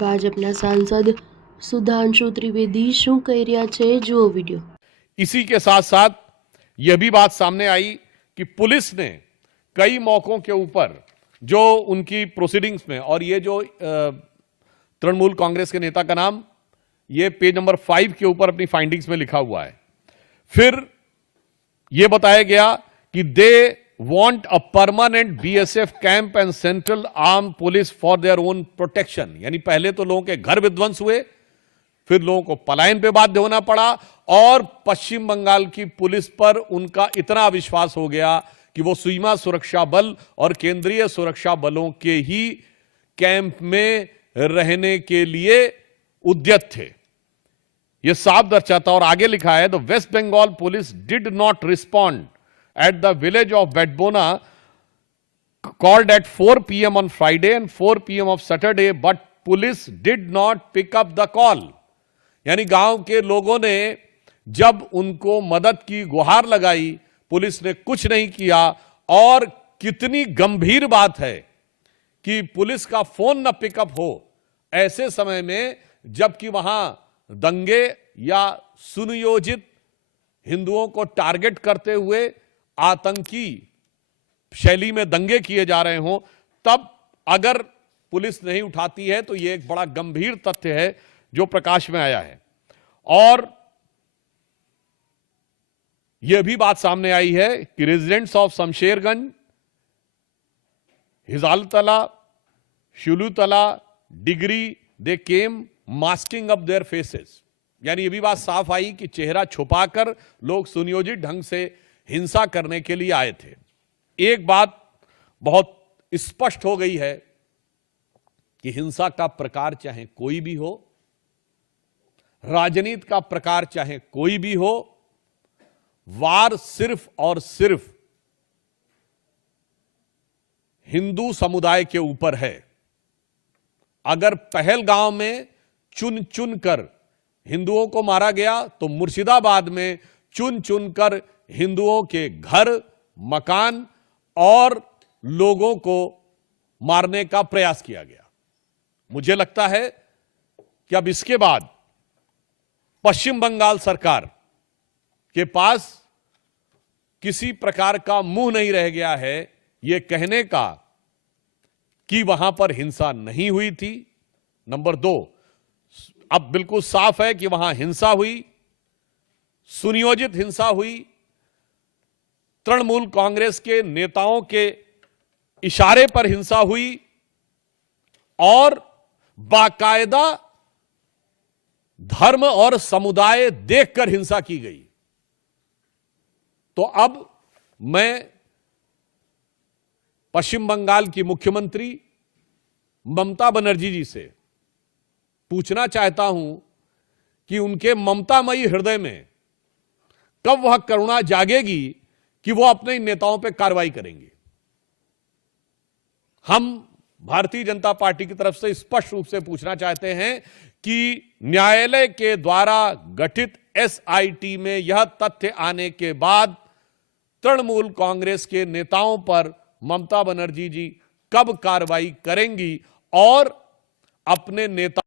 ભાજપના સાંસદ સુધાંશુ ત્રિવેદી શું કહી રહ્યા છે, જુઓ वीडियो। इसी के साथ साथ यह भी बात सामने आई कि पुलिस ने कई मौकों के ऊपर जो उनकी प्रोसीडिंग्स में, और ये जो तृणमूल कांग्रेस के नेता का नाम ये पेज नंबर 5 के ऊपर अपनी फाइंडिंग्स में लिखा हुआ है। फिर यह बताया गया कि दे want a permanent BSF camp and central armed police for their own protection। यानी पहले तो लोगों के घर विध्वंस हुए, फिर लोगों को पलायन पे बाध्य होना पड़ा, और पश्चिम बंगाल की पुलिस पर उनका इतना विश्वास हो गया कि वो सीमा सुरक्षा बल और केंद्रीय सुरक्षा बलों के ही कैंप में रहने के लिए उद्यत थे। यह साफ दर्शाता, और आगे लिखा है, the West Bengal police did not respond at the village of Bedbona called at 4 p.m. on Friday and 4 p.m. of Saturday, but police did not pick up the call। यानी गांव के लोगों ने जब उनको मदद की गुहार लगाई, पुलिस ने कुछ नहीं किया। और कितनी गंभीर बात है कि पुलिस का फोन न पिकअप हो ऐसे समय में, जबकि वहां दंगे या सुनियोजित हिंदुओं को टारगेट करते हुए आतंकी शैली में दंगे किए जा रहे हों, तब अगर पुलिस नहीं उठाती है तो यह एक बड़ा गंभीर तथ्य है जो प्रकाश में आया है। और यह भी बात सामने आई है कि residents of Shamsherganj, Hijaltala, Shulutala, degree, they came masking up their faces. यानी यह भी बात साफ आई कि चेहरा छुपाकर लोग सुनियोजित ढंग से हिंसा करने के लिए आए थे। एक बात बहुत स्पष्ट हो गई है कि हिंसा का प्रकार चाहे कोई भी हो, राजनीति का प्रकार चाहे कोई भी हो, वार सिर्फ और सिर्फ हिंदू समुदाय के ऊपर है। अगर पहलगांव में चुन चुन कर हिंदुओं को मारा गया, तो मुर्शिदाबाद में चुन चुन कर हिंदुओं के घर, मकान और लोगों को मारने का प्रयास किया गया। मुझे लगता है कि अब इसके बाद पश्चिम बंगाल सरकार के पास किसी प्रकार का मुंह नहीं रह गया है यह कहने का कि वहां पर हिंसा नहीं हुई थी। नंबर 2, अब बिल्कुल साफ है कि वहां हिंसा हुई, सुनियोजित हिंसा हुई, तृणमूल कांग्रेस के नेताओं के इशारे पर हिंसा हुई, और बाकायदा धर्म और समुदाय देखकर हिंसा की गई। तो अब मैं पश्चिम बंगाल की मुख्यमंत्री ममता बनर्जी जी से पूछना चाहता हूं कि उनके ममतामयी हृदय में कब वह करुणा जागेगी कि वो अपने नेताओं पर कार्रवाई करेंगे। हम भारतीय जनता पार्टी की तरफ से स्पष्ट रूप से पूछना चाहते हैं कि न्यायालय के द्वारा गठित एसआईटी में यह तथ्य आने के बाद तृणमूल कांग्रेस के नेताओं पर ममता बनर्जी जी कब कार्रवाई करेंगी और अपने नेता